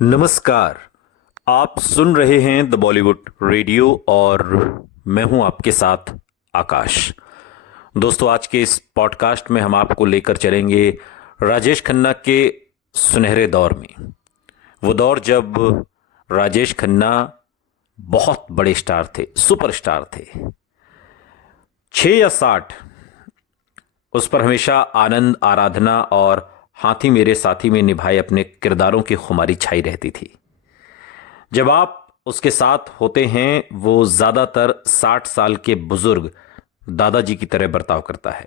नमस्कार। आप सुन रहे हैं द बॉलीवुड रेडियो और मैं हूं आपके साथ आकाश। दोस्तों, आज के इस पॉडकास्ट में हम आपको लेकर चलेंगे राजेश खन्ना के सुनहरे दौर में। वो दौर जब राजेश खन्ना बहुत बड़े स्टार थे, सुपरस्टार थे। 6 या 60 उस पर हमेशा आनंद, आराधना और हाथी मेरे साथी में निभाए अपने किरदारों की खुमारी छाई रहती थी। जब आप उसके साथ होते हैं, वो ज्यादातर 60 साल के बुजुर्ग दादाजी की तरह बर्ताव करता है।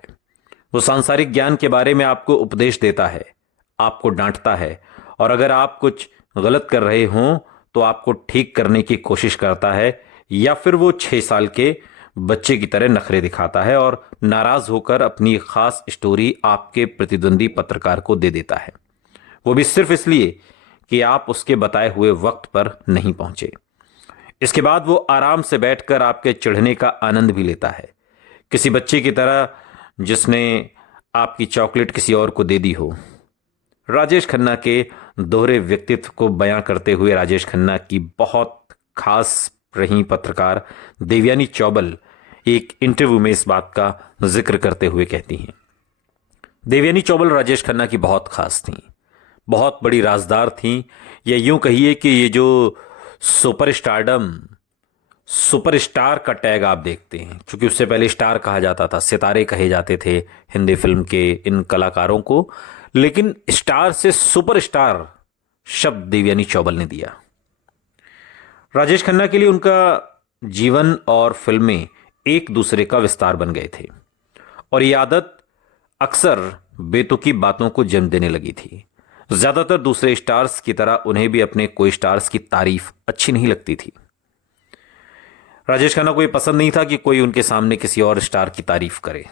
वो सांसारिक ज्ञान के बारे में आपको उपदेश देता है, आपको डांटता है, और अगर आप कुछ गलत कर रहे हों तो आपको ठीक करने की कोशिश करता है, या फिर वो 6 साल के बच्चे की तरह नखरे दिखाता है और नाराज होकर अपनी खास स्टोरी आपके प्रतिद्वंदी पत्रकार को दे देता है। वो भी सिर्फ इसलिए कि आप उसके बताए हुए वक्त पर नहीं पहुंचे। इसके बाद वो आराम से बैठकर आपके चिढ़ने का आनंद भी लेता है, किसी बच्चे की तरह जिसने आपकी चॉकलेट किसी और को दे दी हो। राजेश खन्ना के दोहरे व्यक्तित्व को बयां करते हुए राजेश खन्ना की बहुत खास रही पत्रकार देवयानी चौबल एक इंटरव्यू में इस बात का जिक्र करते हुए कहती हैं। देवयानी चौबल राजेश खन्ना की बहुत खास थी, बहुत बड़ी राजदार थी, या यूं कहिए कि ये जो सुपरस्टारडम, सुपरस्टार का टैग आप देखते हैं, क्योंकि उससे पहले स्टार कहा जाता था, सितारे कहे जाते थे हिंदी फिल्म के इन कलाकारों को, लेकिन स्टार से सुपरस्टार शब्द देवयानी चौबल ने दिया। राजेश खन्ना के लिए उनका जीवन और फिल्में एक दूसरे का विस्तार बन गए थे, और ये आदत अक्सर बेतुकी बातों को जन्म देने लगी थी। ज्यादातर दूसरे स्टार्स की तरह उन्हें भी अपने कोई स्टार्स की तारीफ अच्छी नहीं लगती थी। राजेश खन्ना को यह पसंद नहीं था कि कोई उनके सामने किसी और स्टार की तारीफ करे,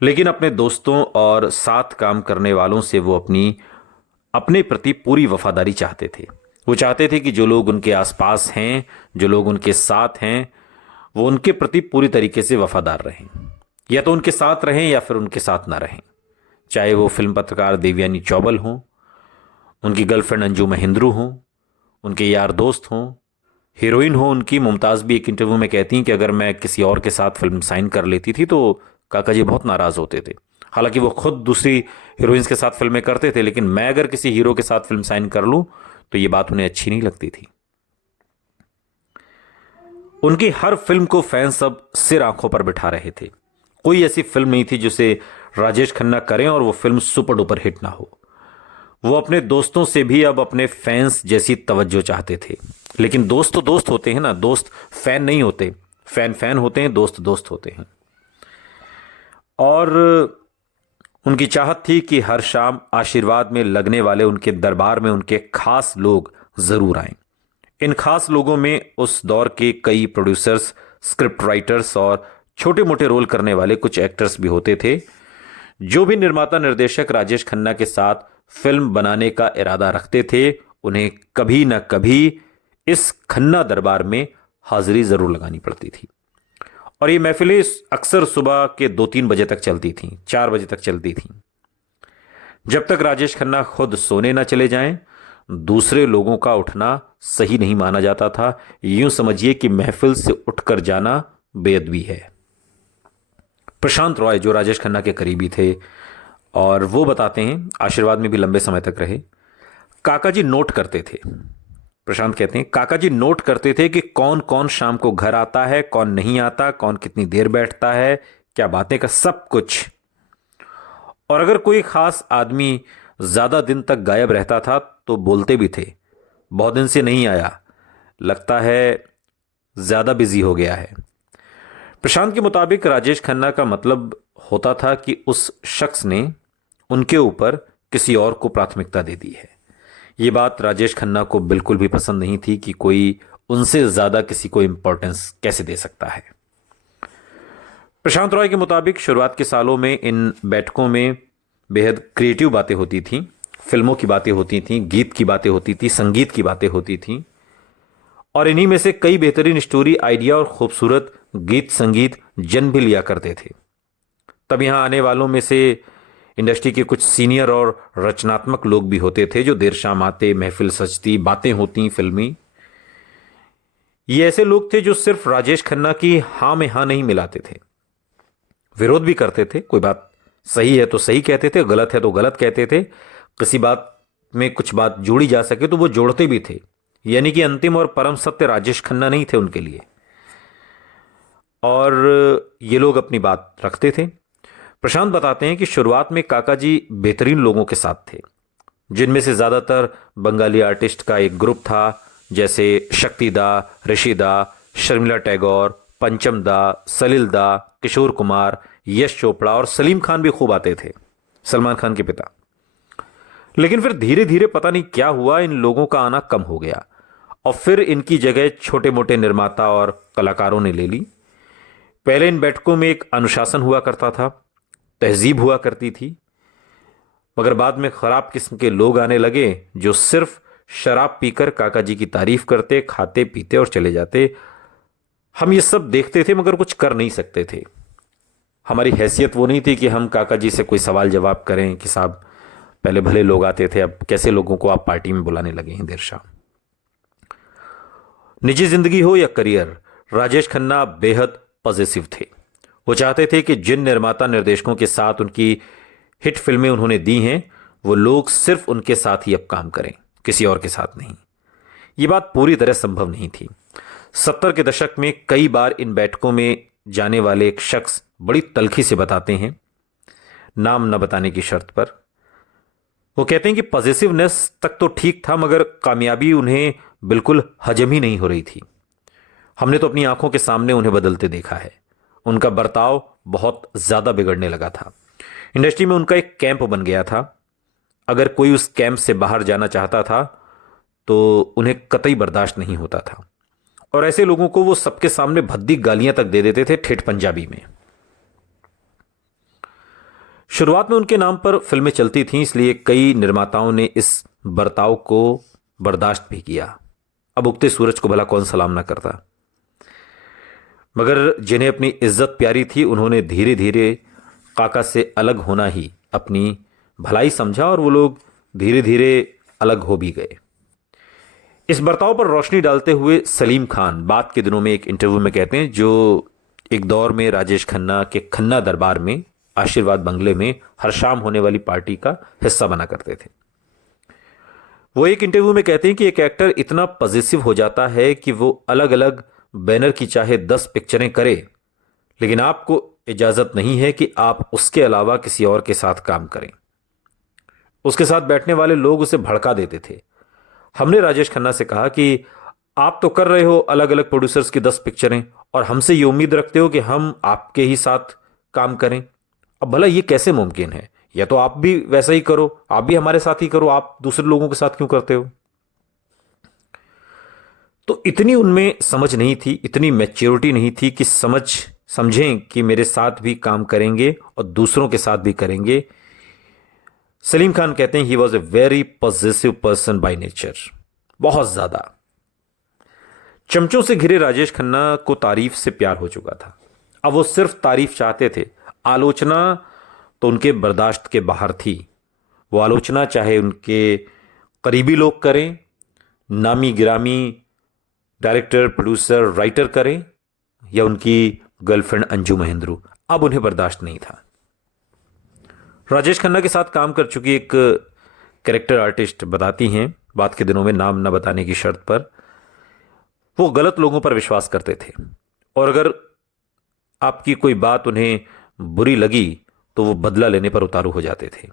लेकिन अपने दोस्तों और साथ काम करने वालों से वो अपने प्रति पूरी वफादारी चाहते थे। वो चाहते थे कि जो लोग उनके आसपास हैं, जो लोग उनके साथ हैं, वो उनके प्रति पूरी तरीके से वफादार रहें, या तो उनके साथ रहें या फिर उनके साथ ना रहें। चाहे वो फिल्म पत्रकार देवयानी चौबल हों, उनकी गर्लफ्रेंड अंजू महिंद्रू हों, उनके यार दोस्त हों, हीरोइन हो उनकी मुमताज़ भी एक इंटरव्यू में कहती हैं कि अगर मैं किसी और के साथ फिल्म साइन कर लेती थी तो काका जी बहुत नाराज़ होते थे। हालांकि वो खुद दूसरी हीरोइंस के साथ फिल्में करते थे, लेकिन मैं अगर किसी हीरो के साथ फिल्म साइन कर लूं तो ये बात उन्हें अच्छी नहीं लगती थी। उनकी हर फिल्म को फैंस अब सिर आंखों पर बिठा रहे थे। कोई ऐसी फिल्म नहीं थी जिसे राजेश खन्ना करें और वो फिल्म सुपर डुपर हिट ना हो। वो अपने दोस्तों से भी अब अपने फैंस जैसी तवज्जो चाहते थे। लेकिन दोस्त तो दोस्त होते हैं ना, दोस्त फैन नहीं होते। फैन फैन होते हैं, दोस्त दोस्त होते हैं। और उनकी चाहत थी कि हर शाम आशीर्वाद में लगने वाले उनके दरबार में उनके खास लोग जरूर आएं। इन खास लोगों में उस दौर के कई प्रोड्यूसर्स, स्क्रिप्ट राइटर्स और छोटे मोटे रोल करने वाले कुछ एक्टर्स भी होते थे। जो भी निर्माता निर्देशक राजेश खन्ना के साथ फिल्म बनाने का इरादा रखते थे, उन्हें कभी ना कभी इस खन्ना दरबार में हाजिरी जरूर लगानी पड़ती थी। और ये महफिलें अक्सर सुबह के 2-3 बजे तक चलती थीं, 4 बजे तक चलती थीं। जब तक राजेश खन्ना खुद सोने ना चले जाएं, दूसरे लोगों का उठना सही नहीं माना जाता था। यूं समझिए कि महफिल से उठकर जाना बेअदबी है। प्रशांत रॉय, जो राजेश खन्ना के करीबी थे, और वो बताते हैं, आशीर्वाद में भी लंबे समय तक रहे, काका जी नोट करते थे। प्रशांत कहते हैं, काका जी नोट करते थे कि कौन कौन शाम को घर आता है, कौन नहीं आता, कौन कितनी देर बैठता है, क्या बातें का, सब कुछ। और अगर कोई खास आदमी ज्यादा दिन तक गायब रहता था तो बोलते भी थे, बहुत दिन से नहीं आया, लगता है ज्यादा बिजी हो गया है। प्रशांत के मुताबिक राजेश खन्ना का मतलब होता था कि उस शख्स ने उनके ऊपर किसी और को प्राथमिकता दे दी है। ये बात राजेश खन्ना को बिल्कुल भी पसंद नहीं थी कि कोई उनसे ज्यादा किसी को इंपॉर्टेंस कैसे दे सकता है। प्रशांत रॉय के मुताबिक शुरुआत के सालों में इन बैठकों में बेहद क्रिएटिव बातें होती थीं, फिल्मों की बातें होती थीं, गीत की बातें होती थी, संगीत की बातें होती थीं, और इन्हीं में से कई बेहतरीन स्टोरी आइडिया और खूबसूरत गीत संगीत जन्म भी लिया करते थे। तब यहां आने वालों में से इंडस्ट्री के कुछ सीनियर और रचनात्मक लोग भी होते थे जो देर शाम आते, महफिल सजती, बातें होती फिल्मी। ये ऐसे लोग थे जो सिर्फ राजेश खन्ना की हां में हां नहीं मिलाते थे, विरोध भी करते थे। कोई बात सही है तो सही कहते थे, गलत है तो गलत कहते थे। किसी बात में कुछ बात जोड़ी जा सके तो वो जोड़ते भी थे। यानी कि अंतिम और परम सत्य राजेश खन्ना नहीं थे उनके लिए, और ये लोग अपनी बात रखते थे। प्रशांत बताते हैं कि शुरुआत में काका जी बेहतरीन लोगों के साथ थे, जिनमें से ज्यादातर बंगाली आर्टिस्ट का एक ग्रुप था, जैसे शक्ति दा, ऋषि दा, शर्मिला टैगोर, पंचम दा, सलिल दा, किशोर कुमार, यश चोपड़ा और सलीम खान भी खूब आते थे, सलमान खान के पिता। लेकिन फिर धीरे धीरे पता नहीं क्या हुआ, इन लोगों का आना कम हो गया और फिर इनकी जगह छोटे मोटे निर्माता और कलाकारों ने ले ली। पहले इन बैठकों में एक अनुशासन हुआ करता था, तहजीब हुआ करती थी, मगर बाद में खराब किस्म के लोग आने लगे जो सिर्फ शराब पीकर काका जी की तारीफ करते, खाते पीते और चले जाते। हम ये सब देखते थे मगर कुछ कर नहीं सकते थे। हमारी हैसियत वो नहीं थी कि हम काका जी से कोई सवाल जवाब करें कि साहब पहले भले लोग आते थे, अब कैसे लोगों को आप पार्टी में बुलाने लगे हैं देर शाम। निजी जिंदगी हो या करियर, राजेश खन्ना बेहद पॉजिटिव थे। वो चाहते थे कि जिन निर्माता निर्देशकों के साथ उनकी हिट फिल्में उन्होंने दी हैं, वो लोग सिर्फ उनके साथ ही अब काम करें, किसी और के साथ नहीं। ये बात पूरी तरह संभव नहीं थी। 70 के दशक में कई बार इन बैठकों में जाने वाले एक शख्स बड़ी तल्खी से बताते हैं, नाम न बताने की शर्त पर। वो कहते हैं कि पॉजिटिवनेस तक तो ठीक था, मगर कामयाबी उन्हें बिल्कुल हजम ही नहीं हो रही थी। हमने तो अपनी आंखों के सामने उन्हें बदलते देखा है। उनका बर्ताव बहुत ज्यादा बिगड़ने लगा था। इंडस्ट्री में उनका एक कैंप बन गया था। अगर कोई उस कैंप से बाहर जाना चाहता था तो उन्हें कतई बर्दाश्त नहीं होता था, और ऐसे लोगों को वो सबके सामने भद्दी गालियां तक दे देते थे, ठेठ पंजाबी में। शुरुआत में उनके नाम पर फिल्में चलती थीं, इसलिए कई निर्माताओं ने इस बर्ताव को बर्दाश्त भी किया। अब उगते सूरज को भला कौन सलाम ना करता। मगर जिन्हें अपनी इज्जत प्यारी थी, उन्होंने धीरे धीरे काका से अलग होना ही अपनी भलाई समझा, और वो लोग धीरे धीरे अलग हो भी गए। इस बर्ताव पर रोशनी डालते हुए सलीम खान बाद के दिनों में एक इंटरव्यू में कहते हैं, जो एक दौर में राजेश खन्ना के खन्ना दरबार में आशीर्वाद बंगले में हर शाम होने वाली पार्टी का हिस्सा बना करते थे। वो एक इंटरव्यू में कहते हैं कि एक एक्टर इतना पॉजिटिव हो जाता है कि वो अलग अलग बैनर की चाहे 10 पिक्चरें करे, लेकिन आपको इजाजत नहीं है कि आप उसके अलावा किसी और के साथ काम करें। उसके साथ बैठने वाले लोग उसे भड़का देते थे। हमने राजेश खन्ना से कहा कि आप तो कर रहे हो अलग अलग प्रोड्यूसर्स की 10 पिक्चरें और हमसे ये उम्मीद रखते हो कि हम आपके ही साथ काम करें। अब भला ये कैसे मुमकिन है? या तो आप भी वैसा ही करो, आप भी हमारे साथ ही करो, आप दूसरे लोगों के साथ क्यों करते हो? तो इतनी उनमें समझ नहीं थी, इतनी मैच्योरिटी नहीं थी कि समझें कि मेरे साथ भी काम करेंगे और दूसरों के साथ भी करेंगे। सलीम खान कहते हैं he was a very positive person by nature. बहुत ज्यादा। चमचों से घिरे राजेश खन्ना को तारीफ से प्यार हो चुका था। अब वो सिर्फ तारीफ चाहते थे, आलोचना तो उनके बर्दाश्त के बाहर थी। वो आलोचना चाहे उनके करीबी लोग करें, नामी गिरामी डायरेक्टर, प्रोड्यूसर, राइटर करें, या उनकी गर्लफ्रेंड अंजू महेंद्रू, अब उन्हें बर्दाश्त नहीं था। राजेश खन्ना के साथ काम कर चुकी एक कैरेक्टर आर्टिस्ट बताती हैं, बाद के दिनों में नाम न बताने की शर्त पर, वो गलत लोगों पर विश्वास करते थे, और अगर आपकी कोई बात उन्हें बुरी लगी तो वो बदला लेने पर उतारू हो जाते थे।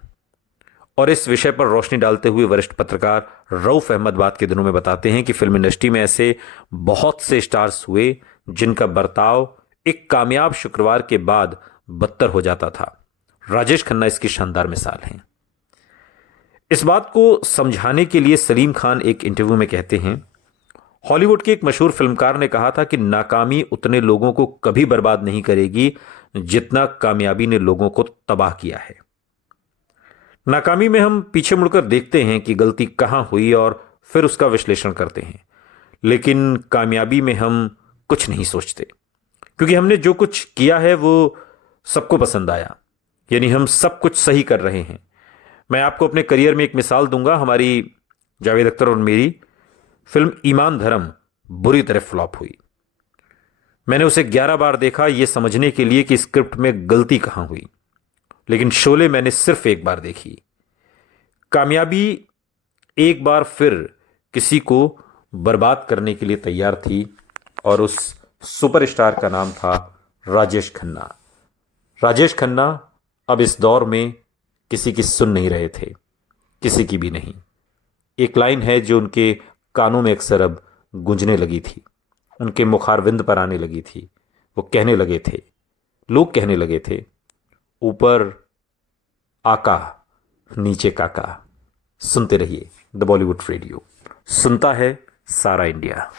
और इस विषय पर रोशनी डालते हुए वरिष्ठ पत्रकार रऊफ अहमद बाद के दिनों में बताते हैं कि फिल्म इंडस्ट्री में ऐसे बहुत से स्टार्स हुए जिनका बर्ताव एक कामयाब शुक्रवार के बाद बदतर हो जाता था। राजेश खन्ना इसकी शानदार मिसाल हैं। इस बात को समझाने के लिए सलीम खान एक इंटरव्यू में कहते हैं, हॉलीवुड के एक मशहूर फिल्मकार ने कहा था कि नाकामी उतने लोगों को कभी बर्बाद नहीं करेगी जितना कामयाबी ने लोगों को तबाह किया है। नाकामी में हम पीछे मुड़कर देखते हैं कि गलती कहां हुई और फिर उसका विश्लेषण करते हैं, लेकिन कामयाबी में हम कुछ नहीं सोचते, क्योंकि हमने जो कुछ किया है वो सबको पसंद आया, यानी हम सब कुछ सही कर रहे हैं। मैं आपको अपने करियर में एक मिसाल दूंगा। हमारी जावेद अख्तर और मेरी फिल्म ईमान धर्म बुरी तरह फ्लॉप हुई। मैंने उसे 11 बार देखा यह समझने के लिए कि स्क्रिप्ट में गलती कहां हुई, लेकिन शोले मैंने सिर्फ एक बार देखी। कामयाबी एक बार फिर किसी को बर्बाद करने के लिए तैयार थी, और उस सुपरस्टार का नाम था राजेश खन्ना। राजेश खन्ना अब इस दौर में किसी की सुन नहीं रहे थे, किसी की भी नहीं। एक लाइन है जो उनके कानों में अक्सर अब गूंजने लगी थी, उनके मुखारविंद पर आने लगी थी। वो कहने लगे थे, लोग कहने लगे थे, ऊपर आका नीचे काका। सुनते रहिए द बॉलीवुड रेडियो, सुनता है सारा इंडिया।